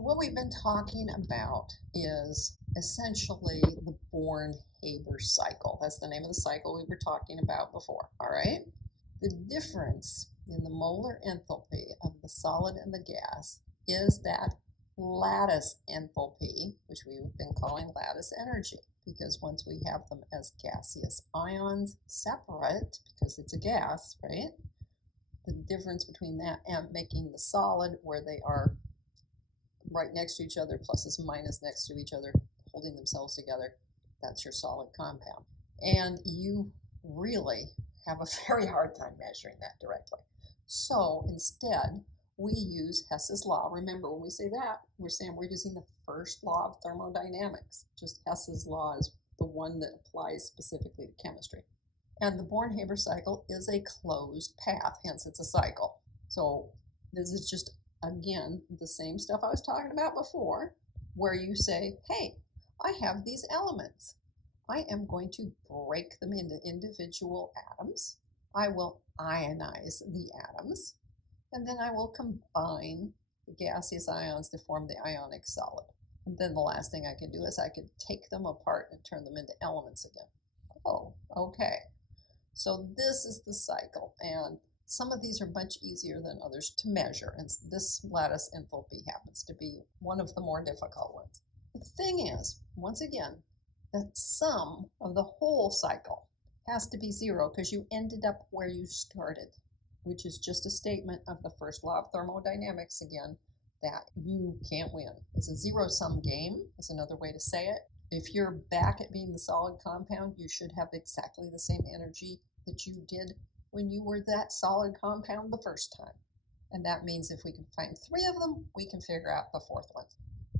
What we've been talking about is essentially the Born-Haber cycle. That's the name of the cycle we were talking about before, all right? The difference in the molar enthalpy of the solid and the gas is that lattice enthalpy, which we've been calling lattice energy, because once we have them as gaseous ions separate, because it's a gas, right? The difference between that and making the solid where they are right next to each other, pluses and minus next to each other, holding themselves together, that's your solid compound. And you really have a very hard time measuring that directly. So instead, we use Hess's law. Remember, when we say that, we're saying we're using the first law of thermodynamics. Just Hess's law is the one that applies specifically to chemistry. And the Born-Haber cycle is a closed path, hence it's a cycle. So this is just, again, the same stuff I was talking about before, where you say, hey, I have these elements. I am going to break them into individual atoms. I will ionize the atoms, and then I will combine the gaseous ions to form the ionic solid. And then the last thing I can do is I could take them apart and turn them into elements again. Oh, okay. So this is the cycle, and some of these are much easier than others to measure, and this lattice enthalpy happens to be one of the more difficult ones. The thing is, once again, the sum of the whole cycle has to be zero because you ended up where you started, which is just a statement of the first law of thermodynamics again, that you can't win. It's a zero-sum game, is another way to say it. If you're back at being the solid compound, you should have exactly the same energy that you did when you were that solid compound the first time. And that means if we can find three of them, we can figure out the fourth one.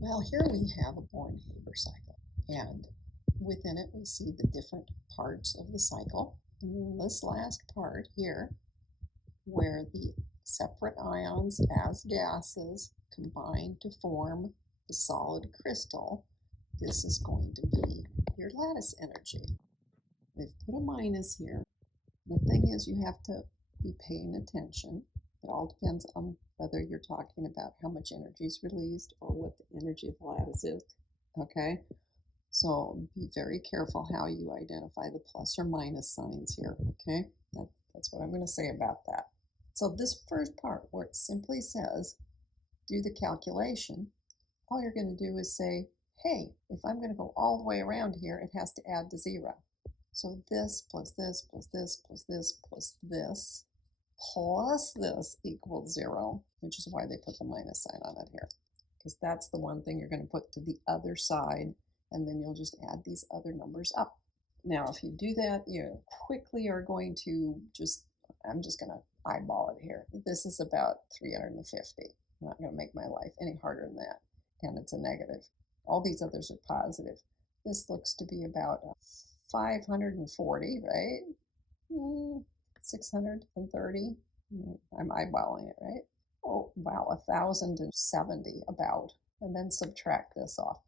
Well, here we have a Born-Haber cycle. And within it, we see the different parts of the cycle. And this last part here, where the separate ions as gases combine to form the solid crystal, this is going to be your lattice energy. They've put a minus here. The thing is, you have to be paying attention. It all depends on whether you're talking about how much energy is released or what the energy of the lattice is. Okay? So be very careful how you identify the plus or minus signs here. Okay? That's what I'm going to say about that. So this first part, where it simply says, do the calculation, all you're going to do is say, hey, if I'm going to go all the way around here, it has to add to zero. So this plus this plus this plus this plus this plus this equals zero, which is why they put the minus sign on it here, because that's the one thing you're going to put to the other side, and then you'll just add these other numbers up. Now, if you do that, you quickly are going to I'm just going to eyeball it here. This is about 350. I'm not going to make my life any harder than that, and it's a negative. All these others are positive. This looks to be about 540, right? 630. I'm eyeballing it, right? Oh, wow, 1,070 about. And then subtract this off.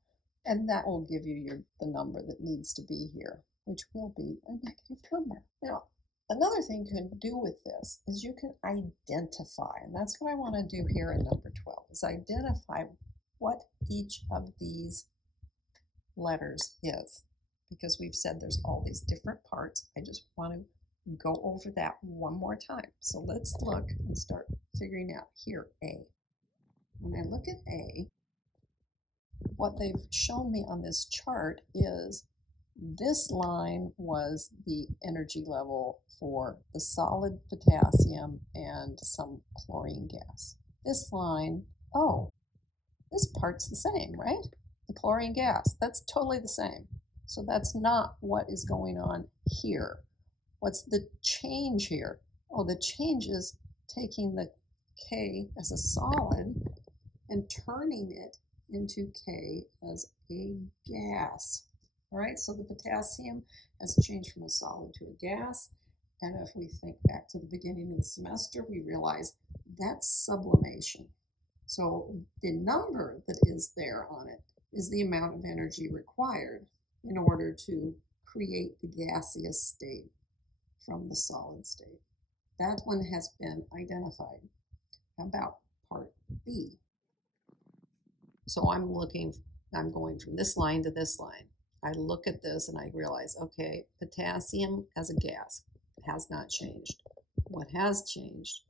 And that will give you the number that needs to be here, which will be a negative number. Now, another thing you can do with this is you can identify, and that's what I want to do here in number 12, is identify what each of these letters is. Because we've said there's all these different parts, I just want to go over that one more time. So let's look and start figuring out here, A. When I look at A, what they've shown me on this chart is this line was the energy level for the solid potassium and some chlorine gas. This line, oh, this part's the same, right? The chlorine gas, that's totally the same. So that's not what is going on here. What's the change here? Oh, the change is taking the K as a solid and turning it into K as a gas. All right, so the potassium has changed from a solid to a gas. And if we think back to the beginning of the semester, we realize that's sublimation. So the number that is there on it is the amount of energy required in order to create the gaseous state from the solid state. That one has been identified. How about part B? So I'm going from this line to this line. I look at this and I realize, okay, potassium as a gas has not changed. What has changed?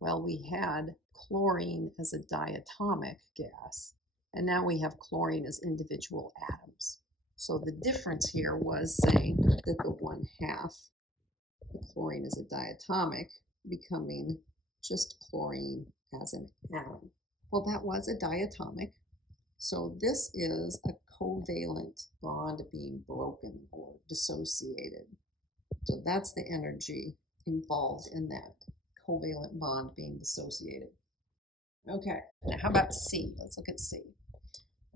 Well, we had chlorine as a diatomic gas, and now we have chlorine as individual atoms. So the difference here was saying that the 1/2, the chlorine as a diatomic, becoming just chlorine as an atom. Well, that was a diatomic. So this is a covalent bond being broken or dissociated. So that's the energy involved in that covalent bond being dissociated. Okay, now how about C? Let's look at C.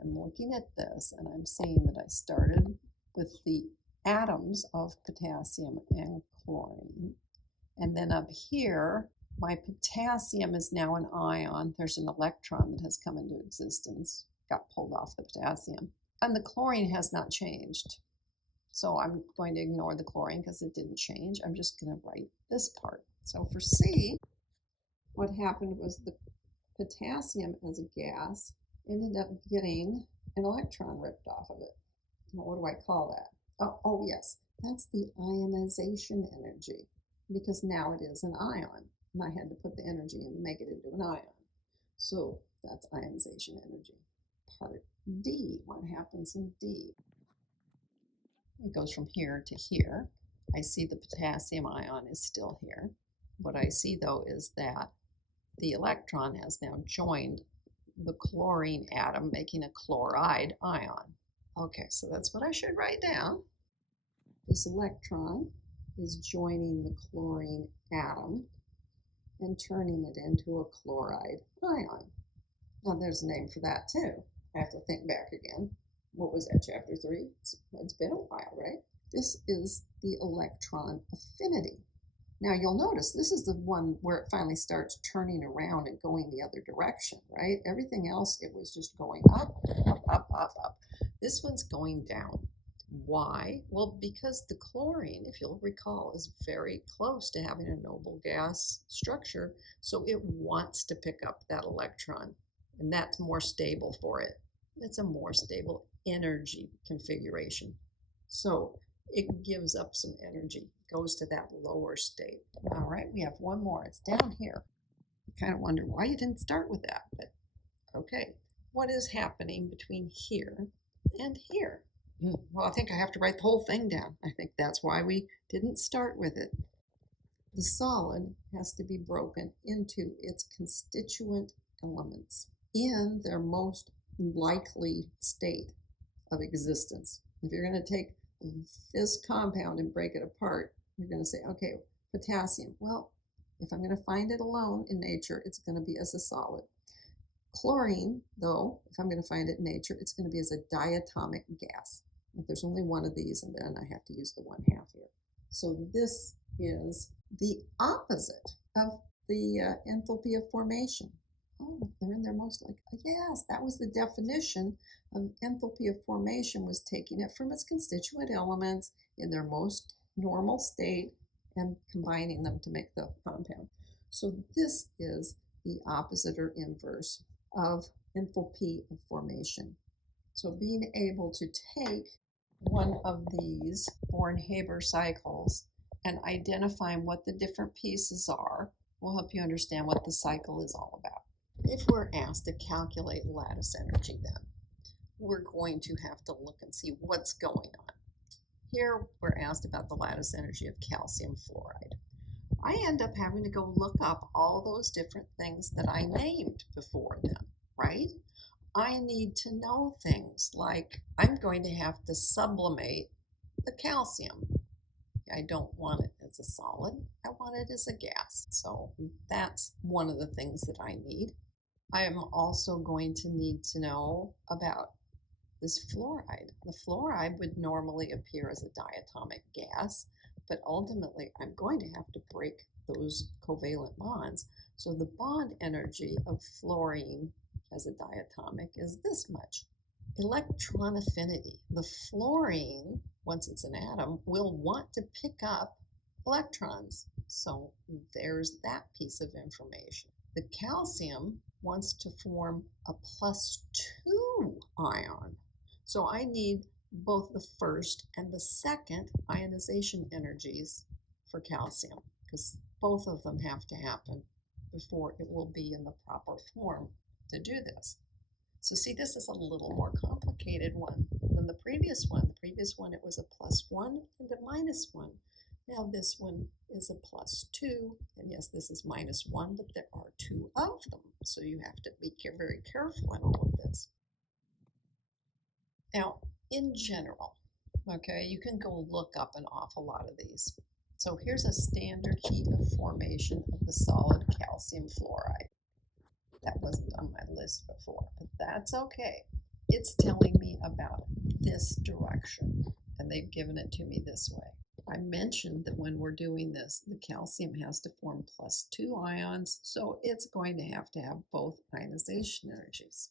I'm looking at this and I'm seeing that I started with the atoms of potassium and chlorine. And then up here, my potassium is now an ion. There's an electron that has come into existence, got pulled off the potassium. And the chlorine has not changed. So I'm going to ignore the chlorine because it didn't change. I'm just going to write this part. So for C, what happened was the potassium as a gas ended up getting an electron ripped off of it. Now, what do I call that? Oh yes, that's the ionization energy, because now it is an ion. And I had to put the energy in to make it into an ion. So that's ionization energy. Part D, what happens in D? It goes from here to here. I see the potassium ion is still here. What I see though is that the electron has now joined the chlorine atom, making a chloride ion. Okay, so that's what I should write down. This electron is joining the chlorine atom and turning it into a chloride ion. Now there's a name for that too. I have to think back again. What was that, chapter 3? It's been a while, right? This is the electron affinity. Now you'll notice this is the one where it finally starts turning around and going the other direction, right? Everything else, it was just going up, up, up, up, up. This one's going down. Why? Well, because the chlorine, if you'll recall, is very close to having a noble gas structure, so it wants to pick up that electron, and that's more stable for it. It's a more stable energy configuration. So it gives up some energy, goes to that lower state. All right, we have one more. It's down here. You kind of wonder why you didn't start with that, but okay. What is happening between here and here? Well, I think I have to write the whole thing down. I think that's why we didn't start with it. The solid has to be broken into its constituent elements in their most likely state of existence. If you're going to take this compound and break it apart, you're going to say, okay, potassium. Well, if I'm going to find it alone in nature, it's going to be as a solid. Chlorine, though, if I'm going to find it in nature, it's going to be as a diatomic gas. If there's only one of these, and then I have to use the 1/2 here. So this is the opposite of the enthalpy of formation. Oh, they're in their most like, yes, that was the definition of enthalpy of formation, was taking it from its constituent elements in their most normal state and combining them to make the compound. So this is the opposite or inverse of enthalpy of formation. So being able to take one of these Born-Haber cycles and identifying what the different pieces are will help you understand what the cycle is all about. If we're asked to calculate lattice energy, then we're going to have to look and see what's going on. Here we're asked about the lattice energy of calcium fluoride. I end up having to go look up all those different things that I named before then, right? I need to know things like I'm going to have to sublimate the calcium. I don't want it as a solid. I want it as a gas. So that's one of the things that I need. I am also going to need to know about this fluoride. The fluoride would normally appear as a diatomic gas, but ultimately I'm going to have to break those covalent bonds. So the bond energy of fluorine as a diatomic is this much. Electron affinity. The fluorine, once it's an atom, will want to pick up electrons. So there's that piece of information. The calcium wants to form a +2 ion. So I need both the first and the second ionization energies for calcium, because both of them have to happen before it will be in the proper form to do this. So see, this is a little more complicated one than the previous one. The previous one, it was a +1 and a -1. Now this one is a +2, and yes, this is -1, but there are two of them. So you have to be very careful in all of this. Now, in general, okay, you can go look up an awful lot of these. So here's a standard heat of formation of the solid calcium fluoride. That wasn't on my list before, but that's okay. It's telling me about this direction, and they've given it to me this way. I mentioned that when we're doing this, the calcium has to form +2 ions, so it's going to have both ionization energies.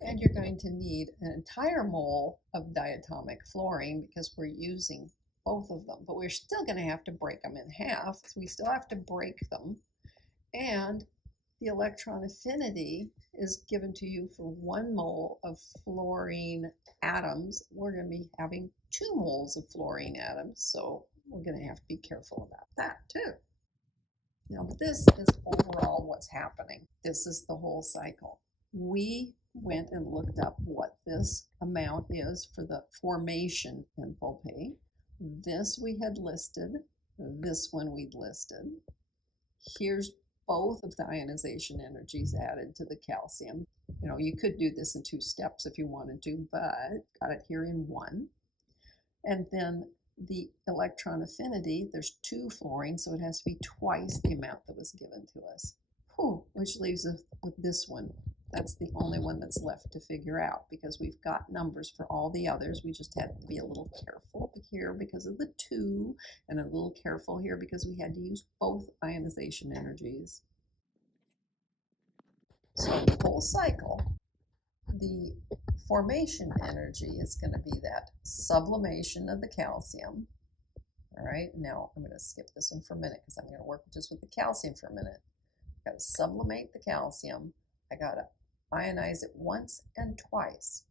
And you're going to need an entire mole of diatomic fluorine because we're using both of them, but we're still going to have to break them in half. So we still have to break them, and the electron affinity is given to you for 1 mole of fluorine atoms. We're going to be having 2 moles of fluorine atoms, so we're going to have to be careful about that too. Now, this is overall what's happening. This is the whole cycle. We went and looked up what this amount is for the formation enthalpy. This we had listed. This one we'd listed. Here's both of the ionization energies added to the calcium. You know, you could do this in 2 steps if you wanted to, but got it here in 1. And then the electron affinity, there's 2 fluorine, so it has to be twice the amount that was given to us. Which leaves us with this one. That's the only one that's left to figure out because we've got numbers for all the others. We just had to be a little careful here because of the 2, and a little careful here because we had to use both ionization energies. So the whole cycle, the formation energy is going to be that sublimation of the calcium. All right, now I'm going to skip this one for a minute because I'm going to work just with the calcium for a minute. I've got to sublimate the calcium. I got to ionize it once and twice.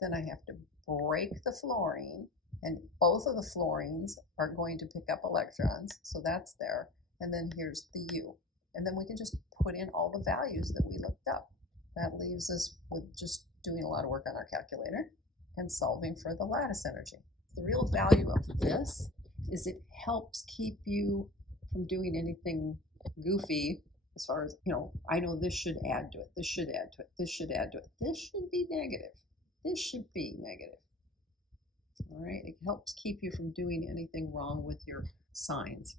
Then I have to break the fluorine, and both of the fluorines are going to pick up electrons, so that's there. And then here's the U. And then we can just put in all the values that we looked up. That leaves us with just doing a lot of work on our calculator and solving for the lattice energy. The real value of this is it helps keep you from doing anything goofy as far as, you know, I know this should add to it, this should add to it, this should add to it, this should be negative, this should be negative. All right, it helps keep you from doing anything wrong with your signs.